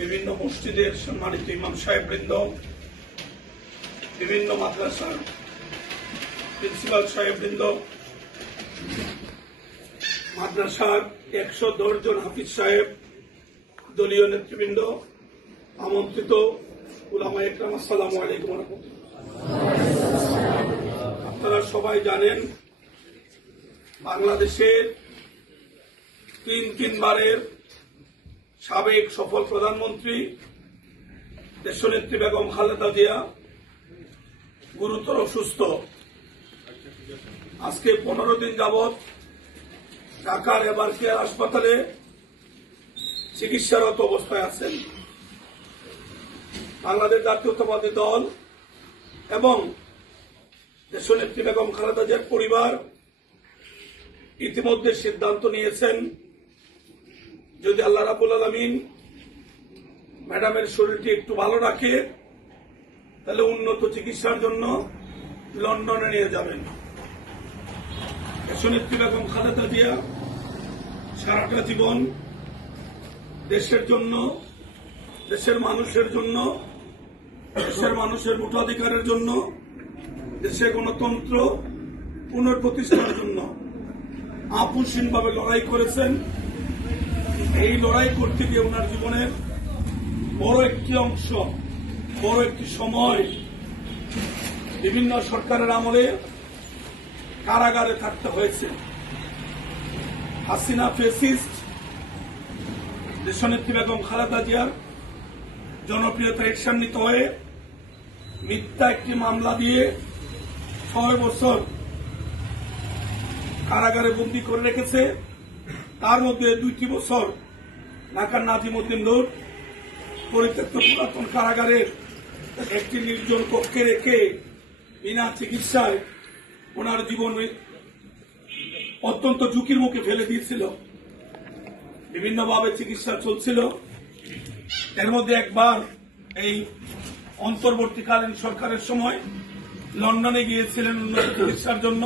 বিভিন্ন মসজিদের সম্মানিত ইমাম সাহেববৃন্দ, বিভিন্ন মাদ্রাসার প্রিন্সিপাল সাহেববৃন্দ, মাদ্রাসার একশো দশ জন হাফিজ সাহেব, দলীয় নেতৃবৃন্দ, আমন্ত্রিত উলামা একরাম, আসসালামু আলাইকুম আপনারা সবাই জানেন, বাংলাদেশের তিন তিনবারের সাবেক সফল প্রধানমন্ত্রী, দেশনেত্রী বেগম খালেদা জিয়া, গুরুতর অসুস্থ। আজকে পনেরো দিন যাবৎ ঢাকার এবার কেয়ার হাসপাতালে চিকিৎসারত অবস্থায় আছেন। বাংলাদেশ জাতীয়তাবাদী দল এবং দেশনেত্রী বেগম খালেদা জিয়ার পরিবার ইতিমধ্যে সিদ্ধান্ত নিয়েছেন যদি আল্লাহ রাবুল আলমিন ম্যাডামের শরীরটি একটু ভালো রাখে, তাহলে উন্নত চিকিৎসার জন্য লন্ডনে নিয়ে যাবেন। দেশনেত্রী বেগম খালেদা জিয়া সারাটা জীবন দেশের জন্য, দেশের মানুষের জন্য, দেশের মানুষের ভোটাধিকারের জন্য দেশের গণতন্ত্র পুনঃপ্রতিষ্ঠার জন্য আপোষহীনভাবে লড়াই করেছেন। এই লড়াই করতে গিয়ে ওনার জীবনের বড় একটি অংশ, বড় একটি সময় বিভিন্ন সরকারের আমলে কারাগারে থাকতে হয়েছে। হাসিনা ফেসিস্ট, দেশনেত্রী বেগম খালেদা জিয়ার জনপ্রিয়তা ঈর্ষান্বিত হয়ে মিথ্যা একটি মামলা দিয়ে ছয় বছর কারাগারে বন্দী করে রেখেছে। তার মধ্যে দুইটি বছর ঢাকার নাজিমুদ্দিন রোড পরিত্যক্ত পুরাতন কারাগারের একটি নির্জন কক্ষে রেখে বিনা চিকিৎসায় ওনার জীবন অত্যন্ত ঝুঁকির মুখে ফেলে দিয়েছিল। বিভিন্নভাবে চিকিৎসা চলছিল। এর মধ্যে একবার এই অন্তর্বর্তীকালীন সরকারের সময় লন্ডনে গিয়েছিলেন উন্নত চিকিৎসার জন্য।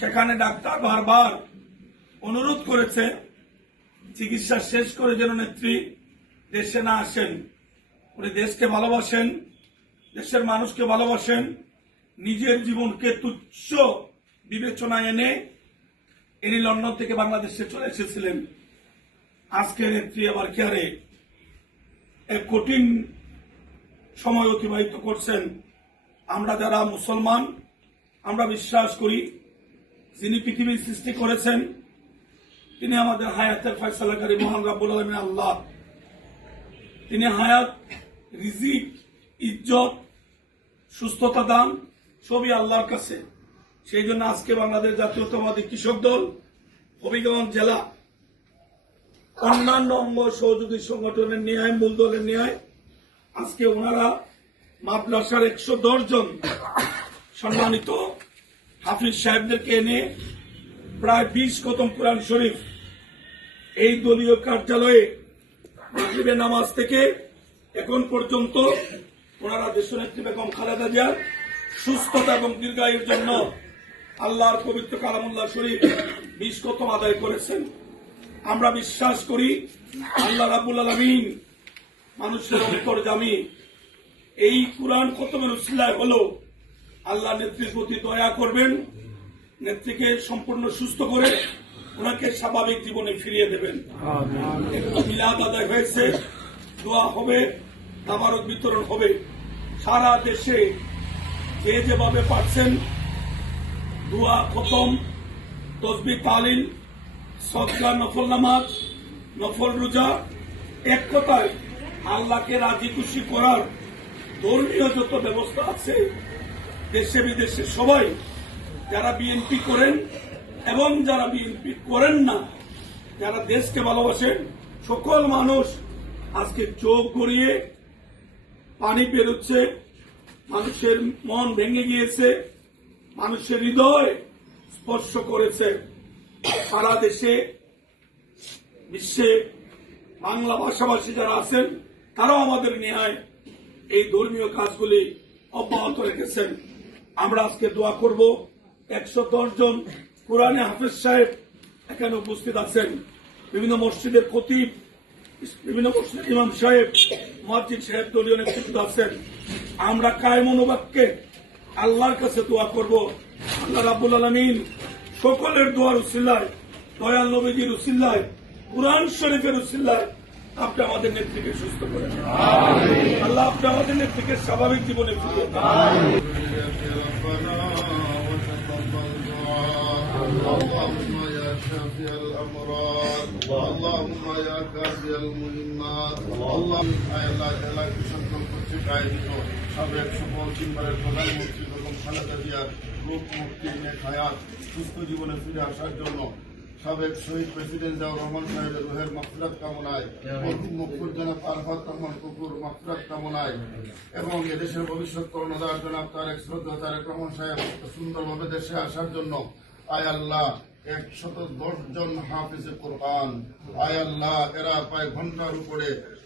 সেখানে ডাক্তার বারবার অনুরোধ করেছে চিকিৎসা শেষ করে যেন নেত্রী দেশে না আসেন, উনি দেশকে ভালোবাসেন, দেশের মানুষকে ভালোবাসেন, নিজের জীবনকে তুচ্ছ বিবেচনায় এনে ইনি লন্ডন থেকে বাংলাদেশে চলে এসেছিলেন। আজকে নেত্রী আবার কেয়ারে এক কঠিন সময় অতিবাহিত করছেন। আমরা যারা মুসলমান, আমরা বিশ্বাস করি যিনি পৃথিবীর সৃষ্টি করেছেন তিনি আমাদের হায়াতের ফয়সালাকারী মহান রাব্বুল আলমিন আল্লাহ। তিনি হায়াত, রিজিক, ইজ্জত, সুস্থতা দান সবই আল্লাহর কাছে। সেই জন্য আজকে বাংলাদেশ জাতীয়তাবাদী কৃষক দল, হবিগঞ্জ জেলা, অন্যান্য অঙ্গ সহযোগী সংগঠনের ন্যায়, মূল দলের ন্যায়, আজকে ওনারা মাদ্রাসার একশো দশ জন সম্মানিত হাফিজ সাহেবদেরকে এনে প্রায় বিশ কতম কোরআন শরীফ এই দলীয় কার্যালয়ে মাগরিবের নামাজ থেকে এখন পর্যন্ত ওনারা দেশনেত্রী বেগম খালেদা জিয়ার সুস্থতা এবং দীর্ঘায়ুর জন্য আল্লাহর পবিত্র কালামুল্লাহ শরীফ বিশ কতম আদায় করেছেন। আমরা বিশ্বাস করি আল্লাহ রাবুল আলমিন মানুষের অন্তর জামি। এই কোরআন খতমের উসিলায় হলো আল্লাহ নেত্রীর প্রতি দয়া করবেন, নেত্রীকে সম্পূর্ণ সুস্থ করে ওনাকে স্বাভাবিক জীবনে ফিরিয়ে দেবেন। মিলাদ আদায় হয়েছে দোয়া হবে তাবারক বিতরণ হবে। সারা দেশে যে যেভাবে পারছেন দোয়া খতম তসবি তালিল সদকা নফল নামাজ নফল রোজা। এক কথায় আল্লাহকে রাজি খুশি করার ধর্মীয় যত ব্যবস্থা আছে দেশে বিদেশে সবাই যারা বিএনপি করেন এবং যারা বিএনপি করেন না, যারা দেশকে ভালোবাসেন, সকল মানুষ আজকে চোখ গড়িয়ে পানি বেরোচ্ছে, মানুষের মন ভেঙে গিয়েছে, মানুষের হৃদয় স্পর্শ করেছে। সারা দেশে, বিশ্বে বাংলা ভাষাভাষী যারা আছেন, তারাও আমাদের ন্যায় এই ধর্মীয় কাজগুলি অব্যাহত রেখেছেন। আমরা আজকে দোয়া করব, একশো জন কোরআনে হাফেজ সাহেব এখানে উপস্থিত আছেন। বিভিন্ন মসজিদের খতিব বিভিন্ন মুসলিম ইমাম সাহেব মসজিদ সাহেব দলীয় নেতৃত্ব আছেন। আমরা কায় মনোবাক্যে আল্লাহর কাছে দোয়া করব। আল্লাহ রাব্বুল আলমিন সকলের দোয়ার উসিল্লায় দয়াল নবীজির উসিল্লায় কোরআন শরীফের উসিল্লায় আপনি আমাদের নেত্রীকে সুস্থ করেন আল্লাহ আপনি আমাদের নেত্রীকে স্বাভাবিক জীবনে ফিরিয়ে شافي الامراض اللهم يا كافي المهمات اللهم يا الله এলাকা সকল কর্তৃক আয়োজিত সাবেক সফল তিনবারের প্রধানমন্ত্রী বেগম খালেদা জিয়ার রোগ মুক্তি নেক হায়াত সুস্থ জীবনে ফিরে আসার জন্য সাবেক শহীদ প্রেসিডেন্ট জিয়াউর রহমান সাহেবের রোহের মাফরাত কামনায় মরহুম মুকুর জনাব আরফাত রহমান কুকুর মাফরাত কামনায় এবং এদেশের ভবিষ্যৎ কর্ণধার জনাব তারেক শ্রদ্ধা তারেক রহমান সাহেব সুন্দরভাবে দেশে আসার জন্য আয় আল্লাহ একশত দশ জন হাফিজে কোরআন। আয় আল্লাহ এরা প্রায় ঘণ্টার উপরে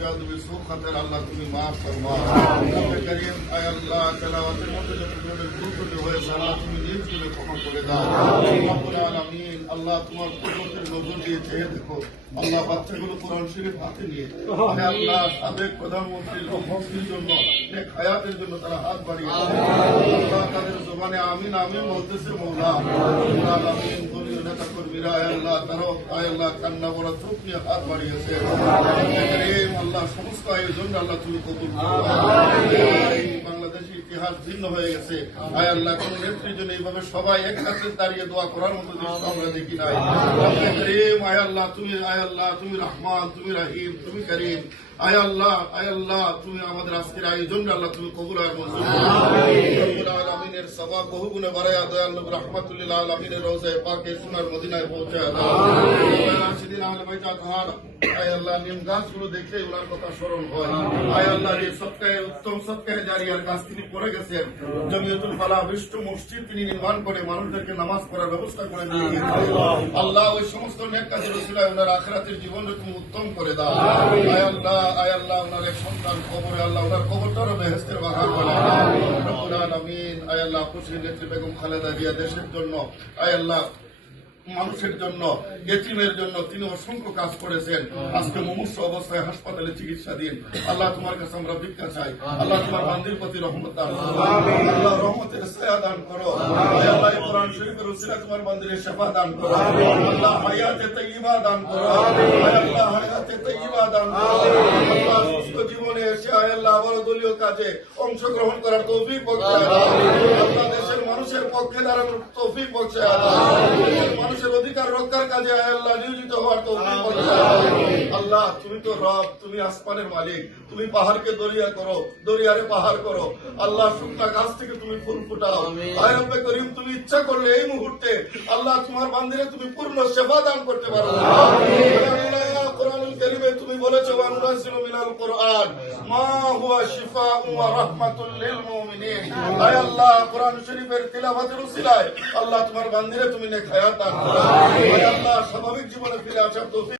ভুল সুখাতের আল্লাহ তুমি মাফ ফরমাও। করিম আয় আল্লাহ তেলাওয়াতের মধ্যে যত ভুল ত্রুটি হয়েছে আল্লাহ তুমি নিজ করে ক্ষমা করে দাও। রব্বুল আলামিন আল্লাহ তোমার কুদরতের নজর দিয়ে চেয়ে দেখো। আল্লাহ বাচ্চাগুলো কোরআন শরীফ হাতে নিয়ে আয় আল্লাহ সাবেক প্রধানমন্ত্রীর মুক্তির জন্য হায়াতের জন্য তারা হাত বাড়িয়েছে আল্লাহ তাদের জবানে আমিন আমিন বলতেছে মৌলা। রব্বুল আলামিন কর্মীরা ইতিহাস ভিন্ন হয়ে গেছে। আয় আল্লাহ, কোন নেত্রীর জন্য এইভাবে সবাই একসাথে দাঁড়িয়ে দোয়া করার মতো দৃশ্য আমরা দেখি নাই। আয় আল্লাহ, তুমি আয় আল্লাহ, তুমি রহমান, তুমি রাহিম, তুমি করিম। আয় আল্লাহ আয় আল্লাহ তুমি আমাদের আজকের আয়োজন আল্লাহ তুমি কবুল আর মঞ্জুর করো। রব্বুল বহু গুণে বাড়ায়া দয়াল নবী রাহমাতুল্লিল আলামিনের পাকে সোনার মদিনায় পৌঁছায়া দাও। রাশিদিন আহলে বাইত আতহার আয় আল্লাহ নিম গাছগুলো দেখে ওনার কথা স্মরণ হয়। আয় আল্লাহ যে সৎকায় উত্তম সৎকায় জারিয়ার কাজ তিনি করে গেছেন। জমিয়তুল ফালা বিষ্ট মসজিদ তিনি নির্মাণ করে মানুষদেরকে নামাজ পড়ার ব্যবস্থা করে দিয়ে আল্লাহ। ওই সমস্ত নেক কাজের ওনার আখরাতের জীবনকে তুমি উত্তম করে দাও। আয় আল্লাহ আয় আল্লাহ ওনার সন্তান কবরে আল্লাহ ওনার কবরটারও বেহেস্তের বাগান বানায় রব্বুল আলামিন আয় আল্লাহ খুশি নেত্রী বেগম খালেদা দিয়া দেশের জন্য আয় আল্লাহ মানুষের জন্য এতিমের জন্য তিনি অসংখ্য কাজ করেছেন। আজকে মুমূর্ষ অবস্থায় হাসপাতালে চিকিৎসা দিন। আল্লাহ তোমার কাছে আমরা ভিক্ষা চাই। আল্লাহ তোমার বান্দির প্রতি রহমত দান আল্লাহ রহমতের ছায়া দান করো। আল্লাহ কোরআন শরীফের তোমার বান্দির সেবা দান করো। আল্লাহ হায়াতে তাইয়্যিবা দান করো। আল্লাহ হায়াতে তাইয়্যিবা দান করো। আল্লাহ সুস্থ জীবনে এসে আয় আল্লাহ আবার দলীয় কাজে অংশগ্রহণ করার তৌফিক বলছে আল্লাহ দেশের মানুষের পক্ষে দাঁড়ানোর তৌফিক বলছে রক্ষার কাজে আল্লাহ নিয়োজিত হওয়ার তৌফিক আল্লাহ তুমি তো রব তুমি আসমানের মালিক। তুমি পাহাড়কে দরিয়া করো দরিয়ারে পাহাড় করো। আল্লাহ শুকনা গাছ থেকে তুমি ফুল ফুটাও। আয় রব্বে করিম তুমি ইচ্ছা করলে এই মুহূর্তে আল্লাহ তোমার বান্দিরে তুমি পূর্ণ সেবা দান করতে পারো। বলেছ ওয়ানুনাজ্জিলু মিনাল কুরআন। মা হুয়া শিফাউন ওয়া রাহমাতুল লিল মুমিনিন। আয় আল্লাহ কোরআন শরীফের তিলাওয়াতের উসিলায় আল্লাহ তোমার বান্দিরে তুমি নেক হায়াত দান করো। আয় আল্লাহ স্বাভাবিক জীবনে ফিরে আসার তৌফিক